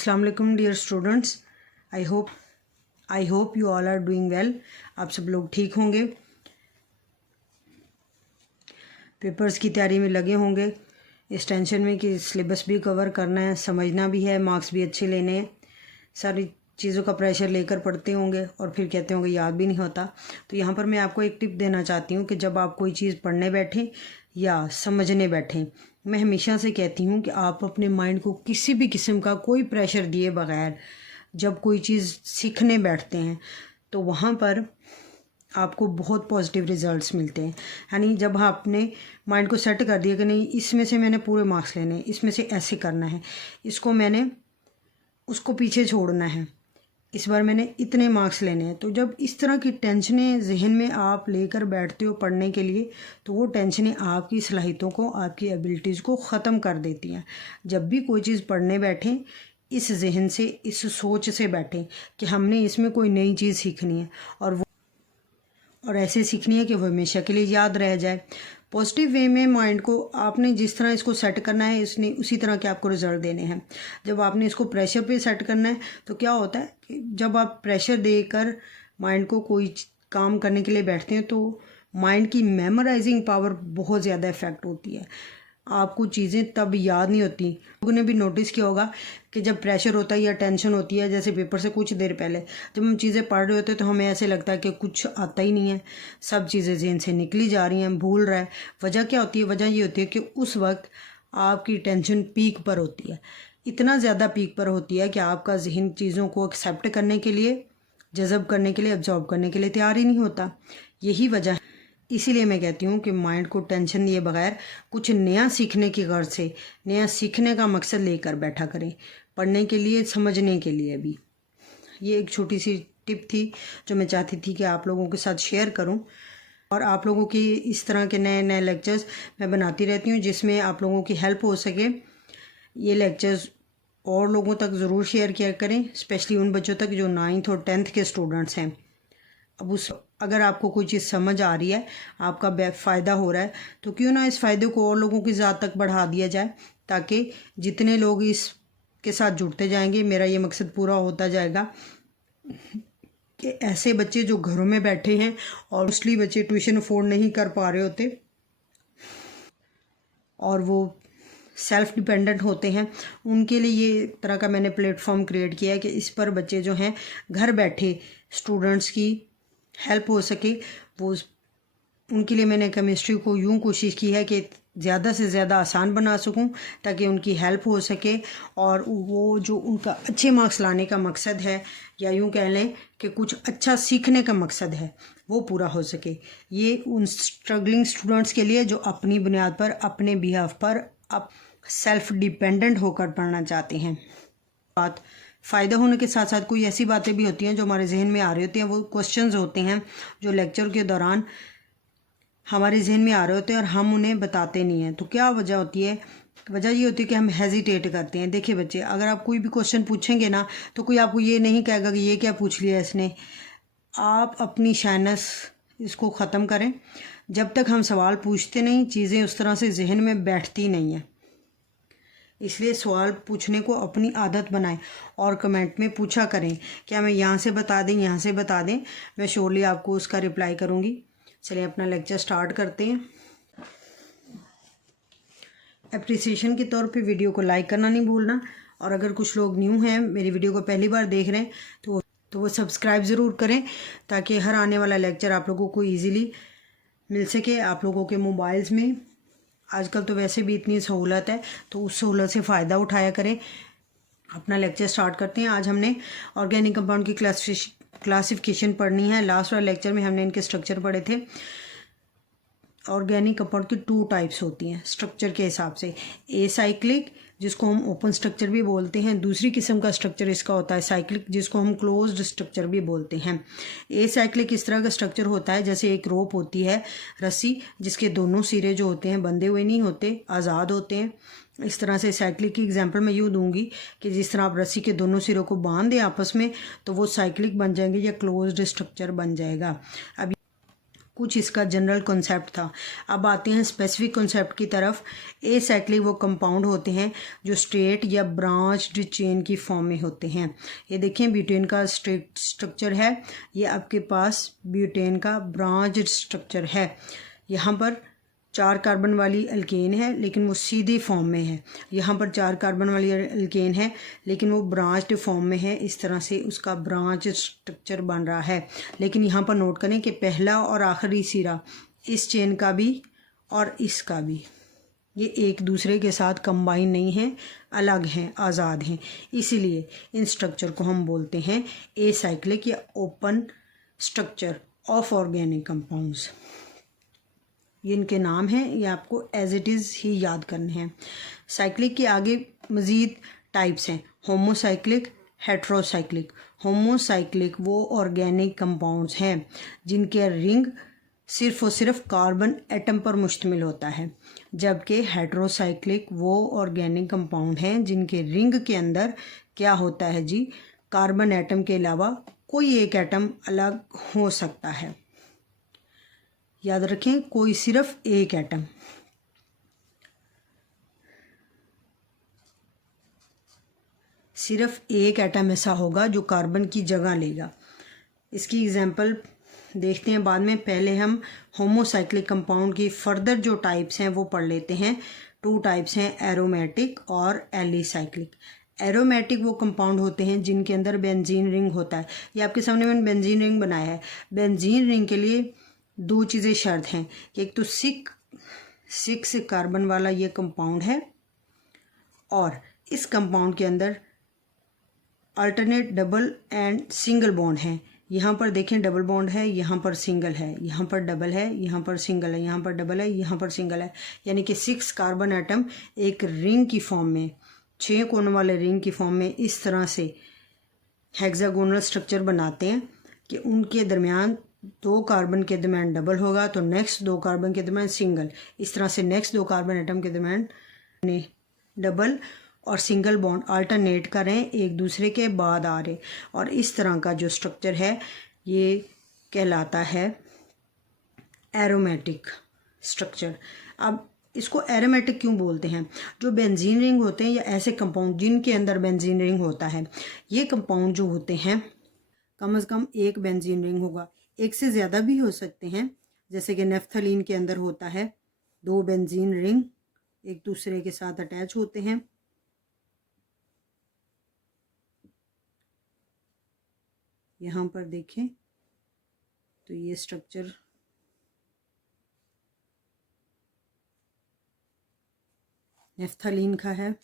अस्सलाम वालेकुम dear students. I hope you all are doing well. आप सब लोग ठीक होंगे, पेपर्स की तैयारी में लगे होंगे, इस टेंशन में कि सिलेबस भी कवर करना है, समझना भी है, मार्क्स भी अच्छे लेने हैं, सारी चीज़ों का प्रेशर लेकर पढ़ते होंगे और फिर कहते होंगे याद भी नहीं होता। तो यहाँ पर मैं आपको एक टिप देना चाहती हूँ कि जब आप कोई चीज़ पढ़ने बैठें या समझने बैठें, मैं हमेशा से कहती हूँ कि आप अपने माइंड को किसी भी किस्म का कोई प्रेशर दिए बगैर जब कोई चीज़ सीखने बैठते हैं तो वहाँ पर आपको बहुत पॉजिटिव रिजल्ट्स मिलते हैं। यानी जब आपने माइंड को सेट कर दिया कि नहीं, इसमें से मैंने पूरे मार्क्स लेने हैं, इसमें से ऐसे करना है, इसको मैंने उसको पीछे छोड़ना है, इस बार मैंने इतने मार्क्स लेने हैं, तो जब इस तरह की टेंशनें जहन में आप लेकर बैठते हो पढ़ने के लिए तो वो टेंशनें आपकी सलाहियतों को, आपकी एबिलिटीज़ को ख़त्म कर देती हैं। जब भी कोई चीज़ पढ़ने बैठें इस जहन से, इस सोच से बैठें कि हमने इसमें कोई नई चीज़ सीखनी है और ऐसे सीखनी है कि वो हमेशा के लिए याद रह जाए। पॉजिटिव वे में माइंड को आपने जिस तरह इसको सेट करना है, इसने उसी तरह के आपको रिजल्ट देने हैं। जब आपने इसको प्रेशर पे सेट करना है तो क्या होता है कि जब आप प्रेशर देकर माइंड को कोई काम करने के लिए बैठते हैं तो माइंड की मेमोराइजिंग पावर बहुत ज़्यादा इफ़ेक्ट होती है। आपको चीज़ें तब याद नहीं होती। लोगों ने भी नोटिस किया होगा कि जब प्रेशर होता है या टेंशन होती है, जैसे पेपर से कुछ देर पहले जब हम चीज़ें पढ़ रहे होते हैं तो हमें ऐसे लगता है कि कुछ आता ही नहीं है, सब चीज़ें ज़हन से निकली जा रही हैं, भूल रहा है। वजह क्या होती है? वजह ये होती है कि उस वक्त आपकी टेंशन पीक पर होती है, इतना ज़्यादा पीक पर होती है कि आपका जहन चीज़ों को एक्सेप्ट करने के लिए, जज़ब करने के लिए, ऑब्जॉर्व करने के लिए तैयार ही नहीं होता। यही वजह है। इसीलिए मैं कहती हूँ कि माइंड को टेंशन दिए बगैर कुछ नया सीखने की गर्ज से, नया सीखने का मकसद लेकर बैठा करें, पढ़ने के लिए, समझने के लिए भी। ये एक छोटी सी टिप थी जो मैं चाहती थी कि आप लोगों के साथ शेयर करूं। और आप लोगों की इस तरह के नए नए लेक्चर्स मैं बनाती रहती हूँ जिसमें आप लोगों की हेल्प हो सके। ये लेक्चर्स और लोगों तक ज़रूर शेयर किया करें, स्पेशली उन बच्चों तक जो 9th और 10th के स्टूडेंट्स हैं। अब अगर आपको कोई चीज़ समझ आ रही है, आपका फ़ायदा हो रहा है, तो क्यों ना इस फ़ायदे को और लोगों की ज़ात तक बढ़ा दिया जाए, ताकि जितने लोग इसके साथ जुड़ते जाएंगे, मेरा ये मकसद पूरा होता जाएगा कि ऐसे बच्चे जो घरों में बैठे हैं और मोस्टली बच्चे ट्यूशन अफोर्ड नहीं कर पा रहे होते और वो सेल्फ़ डिपेंडेंट होते हैं, उनके लिए ये तरह का मैंने प्लेटफॉर्म क्रिएट किया है कि इस पर बच्चे जो हैं घर बैठे स्टूडेंट्स की हेल्प हो सके। वो उनके लिए मैंने केमिस्ट्री को यूं कोशिश की है कि ज़्यादा से ज़्यादा आसान बना सकूं ताकि उनकी हेल्प हो सके और वो जो उनका अच्छे मार्क्स लाने का मकसद है, या यूं कह लें कि कुछ अच्छा सीखने का मकसद है, वो पूरा हो सके। ये उन स्ट्रगलिंग स्टूडेंट्स के लिए जो अपनी बुनियाद पर, अपने बिहाफ पर अब सेल्फ़ डिपेंडेंट होकर पढ़ना चाहते हैं। बात फ़ायदा होने के साथ साथ कोई ऐसी बातें भी होती हैं जो हमारे जहन में आ रही होती हैं, वो क्वेश्चंस होते हैं जो लेक्चर के दौरान हमारे जहन में आ रहे होते हैं और हम उन्हें बताते नहीं हैं। तो क्या वजह होती है? वजह ये होती है कि हम हेजिटेट करते हैं। देखिए बच्चे, अगर आप कोई भी क्वेश्चन पूछेंगे ना तो कोई आपको ये नहीं कहेगा कि ये क्या पूछ लिया इसने। आप अपनी शाइनेस इसको ख़त्म करें। जब तक हम सवाल पूछते नहीं, चीज़ें उस तरह से जहन में बैठती नहीं हैं। इसलिए सवाल पूछने को अपनी आदत बनाएं और कमेंट में पूछा करें, क्या मैं यहाँ से बता दें, यहाँ से बता दें, मैं श्योरली आपको उसका रिप्लाई करूँगी। चलिए अपना लेक्चर स्टार्ट करते हैं। एप्रिसिएशन के तौर पे वीडियो को लाइक करना नहीं भूलना, और अगर कुछ लोग न्यू हैं, मेरी वीडियो को पहली बार देख रहे हैं, तो वो सब्सक्राइब ज़रूर करें ताकि हर आने वाला लेक्चर आप लोगों को ईज़िली मिल सके आप लोगों के मोबाइल्स में। आजकल तो वैसे भी इतनी सहूलत है, तो उस सहूलत से फ़ायदा उठाया करें। अपना लेक्चर स्टार्ट करते हैं। आज हमने ऑर्गेनिक कंपाउंड की क्लासिफिकेशन पढ़नी है। लास्ट वाले लेक्चर में हमने इनके स्ट्रक्चर पढ़े थे। ऑर्गेनिक कंपाउंड की 2 टाइप्स होती हैं स्ट्रक्चर के हिसाब से। ए साइक्लिक, जिसको हम ओपन स्ट्रक्चर भी बोलते हैं। दूसरी किस्म का स्ट्रक्चर इसका होता है साइक्लिक, जिसको हम क्लोज्ड स्ट्रक्चर भी बोलते हैं। ए साइक्लिक इस तरह का स्ट्रक्चर होता है जैसे एक रोप होती है, रस्सी, जिसके दोनों सिरे जो होते हैं बंधे हुए नहीं होते, आज़ाद होते हैं। इस तरह से साइक्लिक की एग्जांपल मैं यूँ दूंगी कि जिस तरह आप रस्सी के दोनों सिरों को बांध दें आपस में तो वो साइक्लिक बन जाएंगे या क्लोज्ड स्ट्रक्चर बन जाएगा। अब कुछ इसका जनरल कॉन्सेप्ट था। अब आते हैं स्पेसिफिक कॉन्सेप्ट की तरफ। एसाइक्लिक वो कंपाउंड होते हैं जो स्ट्रेट या ब्रांच्ड चेन की फॉर्म में होते हैं। ये देखें ब्यूटेन का स्ट्रेट स्ट्रक्चर है, ये आपके पास ब्यूटेन का ब्रांच्ड स्ट्रक्चर है। यहाँ पर 4 कार्बन वाली अल्केन है लेकिन वो सीधी फॉर्म में है। यहाँ पर 4 कार्बन वाली अल्केन है लेकिन वो ब्रांच्ड फॉर्म में है। इस तरह से उसका ब्रांच स्ट्रक्चर बन रहा है। लेकिन यहाँ पर नोट करें कि पहला और आखिरी सिरा इस चेन का भी और इसका भी ये एक दूसरे के साथ कंबाइन नहीं है, अलग हैं, आज़ाद हैं। इसीलिए इन स्ट्रक्चर को हम बोलते हैं एसाइक्लिक या open structure of organic compounds. ये इनके नाम हैं, ये आपको एज इट इज़ ही याद करने हैं। साइक्लिक के आगे मज़ीद टाइप्स हैं, होमोसाइक्लिक, हेट्रोसाइक्लिक। होमोसाइक्लिक वो ऑर्गेनिक कंपाउंड्स हैं जिनके रिंग सिर्फ़ और सिर्फ कार्बन एटम पर मुश्तमिल होता है, जबकि हेट्रोसाइक्लिक वो ऑर्गेनिक कंपाउंड हैं जिनके रिंग के अंदर क्या होता है जी, कार्बन एटम के अलावा कोई एक एटम अलग हो सकता है। याद रखें, कोई सिर्फ एक एटम। सिर्फ एक एटम ऐसा होगा जो कार्बन की जगह लेगा। इसकी एग्जांपल देखते हैं बाद में। पहले हम होमोसाइक्लिक कंपाउंड की फर्दर जो टाइप्स हैं वो पढ़ लेते हैं। 2 टाइप्स हैं, एरोमेटिक और एलिसाइक्लिक। एरोमेटिक वो कंपाउंड होते हैं जिनके अंदर बेंजीन रिंग होता है। ये आपके सामने मैंने बेंजीन रिंग बनाया है। बेंजीन रिंग के लिए 2 चीज़ें शर्त हैं कि एक तो 6 कार्बन वाला ये कंपाउंड है और इस कंपाउंड के अंदर alternate double and single bond है। यहाँ पर देखें डबल बॉन्ड है, यहाँ पर सिंगल है, यहाँ पर डबल है, यहाँ पर सिंगल है, यहाँ पर डबल है, यहाँ पर सिंगल है। यानी कि 6 कार्बन एटम एक रिंग की फॉर्म में, 6 कोनों वाले रिंग की फॉर्म में इस तरह से हेक्सागोनल स्ट्रक्चर बनाते हैं कि उनके दरमियान 2 कार्बन के दरमियान डबल होगा तो नेक्स्ट 2 कार्बन के दरमियान सिंगल। इस तरह से नेक्स्ट 2 कार्बन एटम के दरमियान डबल और सिंगल बॉन्ड अल्टरनेट कर रहे हैं, एक दूसरे के बाद आ रहे। और इस तरह का जो स्ट्रक्चर है ये कहलाता है एरोमेटिक स्ट्रक्चर। अब इसको एरोमेटिक क्यों बोलते हैं? जो बेंजीन रिंग होते हैं या ऐसे कंपाउंड जिनके अंदर बेंजीन रिंग होता है, ये कंपाउंड जो होते हैं कम से कम एक बेंजीन रिंग होगा, एक से ज़्यादा भी हो सकते हैं। जैसे कि नेफ्थलीन के अंदर होता है 2 बेंजीन रिंग एक दूसरे के साथ अटैच होते हैं। यहाँ पर देखें तो ये स्ट्रक्चर नेफ्थलीन का है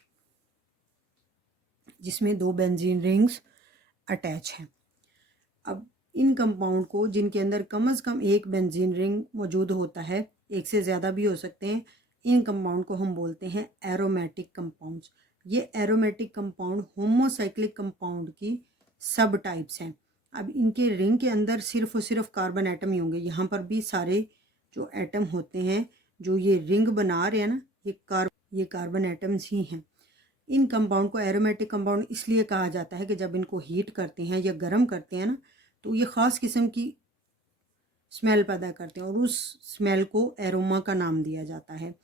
जिसमें 2 बेंजीन रिंग्स अटैच हैं। अब इन कंपाउंड को जिनके अंदर कम से कम एक बेंजीन रिंग मौजूद होता है, एक से ज़्यादा भी हो सकते हैं, इन कंपाउंड को हम बोलते हैं एरोमेटिक कंपाउंड्स। ये एरोमेटिक कंपाउंड होमोसाइक्लिक कंपाउंड की सब टाइप्स हैं। अब इनके रिंग के अंदर सिर्फ और सिर्फ कार्बन एटम ही होंगे। यहाँ पर भी सारे जो एटम होते हैं जो ये रिंग बना रहे हैं ना, ये कार्बन एटम्स ही हैं। इन कंपाउंड को एरोमेटिक कंपाउंड इसलिए कहा जाता है कि जब इनको हीट करते हैं या गर्म करते हैं ना, तो ये ख़ास किस्म की स्मेल पैदा करते हैं और उस स्मेल को एरोमा का नाम दिया जाता है।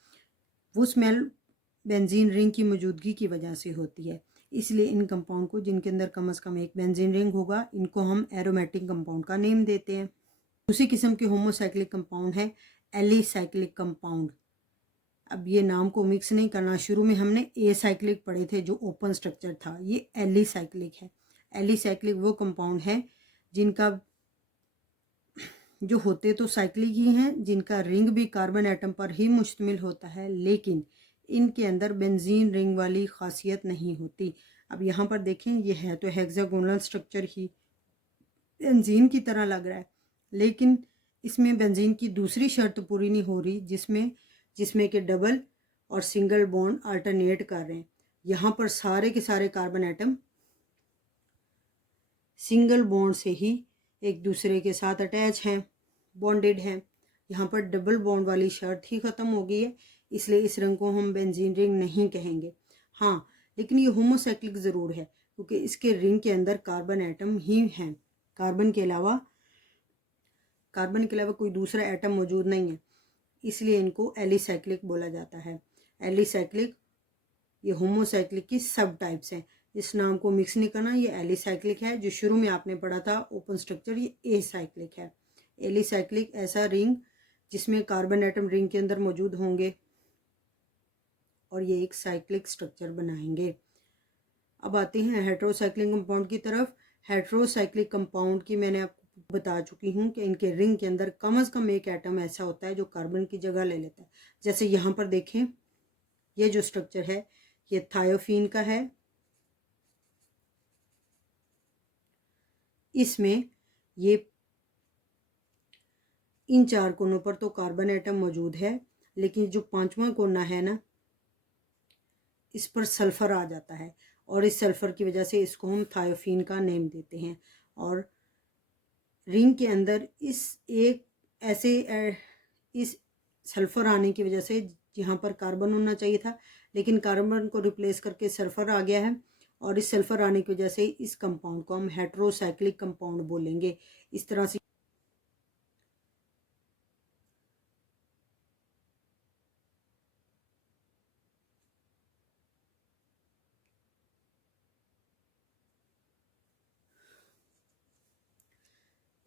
वो स्मेल बेंजीन रिंग की मौजूदगी की वजह से होती है। इसलिए इन कंपाउंड को जिनके अंदर कम से कम एक बेंजीन रिंग होगा, इनको हम एरोमेटिक कंपाउंड का नेम देते हैं। दूसरी किस्म के होमोसाइक्लिक कंपाउंड है एलिसाइक्लिक कंपाउंड। अब ये नाम को मिक्स नहीं करना, शुरू में हमने एसाइक्लिक पढ़े थे जो ओपन स्ट्रक्चर था, ये एलिसाइक्लिक है। एलिसाइक्लिक वो कंपाउंड है जिनका जो होते तो साइक्लिक ही हैं, जिनका रिंग भी कार्बन एटम पर ही मुश्तमिल होता है, लेकिन इनके अंदर बेंजीन रिंग वाली खासियत नहीं होती। अब यहाँ पर देखें, ये है तो हेक्सागोनल स्ट्रक्चर ही बेंजीन की तरह लग रहा है, लेकिन इसमें बेंजीन की दूसरी शर्त पूरी नहीं हो रही जिसमें कि डबल और सिंगल बॉन्ड अल्टरनेट कर रहे हैं। यहाँ पर सारे के सारे कार्बन एटम सिंगल बॉन्ड से ही एक दूसरे के साथ अटैच हैं, बॉन्डेड हैं। यहाँ पर डबल बॉन्ड वाली शर्त ही ख़त्म हो गई है, इसलिए इस रंग को हम बेंजीन रिंग नहीं कहेंगे। हाँ, लेकिन ये होमोसाइक्लिक ज़रूर है क्योंकि इसके रिंग के अंदर कार्बन एटम ही हैं। कार्बन के अलावा कार्बन के अलावा कोई दूसरा एटम मौजूद नहीं है, इसलिए इनको एलिसाइक्लिक बोला जाता है। एलिसाइक्लिक ये होमोसाइक्लिक की सब टाइप्स हैं, इस नाम को मिक्स नहीं करना। ये एलिसाइक्लिक है, जो शुरू में आपने पढ़ा था ओपन स्ट्रक्चर, ये एसाइक्लिक है। एलिसाइक्लिक ऐसा रिंग जिसमें कार्बन एटम रिंग के अंदर मौजूद होंगे और ये एक साइक्लिक स्ट्रक्चर बनाएंगे। अब आते हैं हेट्रोसाइक्लिक कंपाउंड की तरफ। हेट्रोसाइक्लिक कंपाउंड की मैंने आपको बता चुकी हूँ कि इनके रिंग के अंदर कम से कम एक एटम ऐसा होता है जो कार्बन की जगह ले लेता है। जैसे यहाँ पर देखें, ये जो स्ट्रक्चर है ये थायोफीन का है। इसमें ये इन 4 कोनों पर तो कार्बन एटम मौजूद है, लेकिन जो 5वां कोना है ना, इस पर सल्फर आ जाता है और इस सल्फर की वजह से इसको हम थायोफीन का नेम देते हैं। और रिंग के अंदर इस सल्फर आने की वजह से यहाँ पर कार्बन होना चाहिए था, लेकिन कार्बन को रिप्लेस करके सल्फर आ गया है और इस सल्फर आने की वजह से इस कंपाउंड को हम हेट्रोसाइक्लिक कंपाउंड बोलेंगे। इस तरह से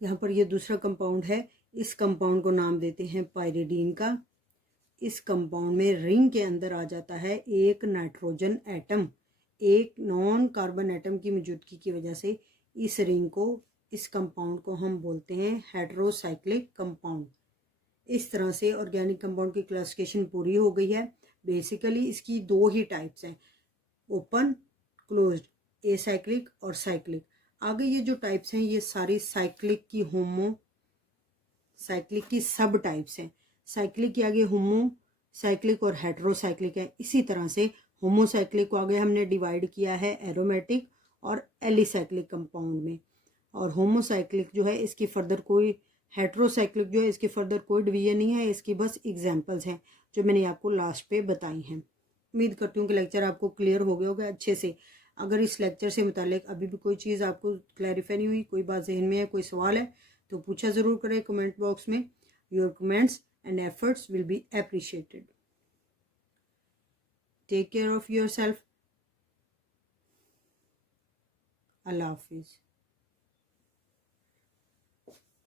यहाँ पर ये दूसरा कंपाउंड है, इस कंपाउंड को नाम देते हैं पायरिडीन का। इस कंपाउंड में रिंग के अंदर आ जाता है एक नाइट्रोजन एटम। एक नॉन कार्बन एटम की मौजूदगी की वजह से इस रिंग को, इस कंपाउंड को हम बोलते हैं हेट्रोसाइक्लिक कंपाउंड। इस तरह से ऑर्गेनिक कंपाउंड की क्लासिफिकेशन पूरी हो गई है। बेसिकली इसकी 2 ही टाइप्स हैं, ओपन क्लोज्ड, एसाइक्लिक और साइक्लिक। आगे ये जो टाइप्स हैं ये सारी साइक्लिक की साइक्लिक की सब टाइप्स हैं। साइक्लिक के आगे होमो साइक्लिक और हेट्रोसाइक्लिक है। इसी तरह से होमोसाइक्लिक को आगे हमने डिवाइड किया है एरोमेटिक और एलिसाइक्लिक कंपाउंड में, और होमोसाइक्लिक जो है इसकी फर्दर कोई, हेट्रोसाइक्लिक जो है इसकी फर्दर कोई डिवीजन नहीं है, इसकी बस एग्जाम्पल्स हैं जो मैंने आपको लास्ट पे बताई हैं। उम्मीद करती हूँ कि लेक्चर आपको क्लियर हो गया होगा अच्छे से। अगर इस लेक्चर से मुतालिक अभी भी कोई चीज़ आपको क्लैरिफाई नहीं हुई, कोई बात जहन में है, कोई सवाल है, तो पूछा ज़रूर करें कमेंट बॉक्स में। Your comments and efforts will be appreciated. Take care of your self. अल्लाह हाफिज़।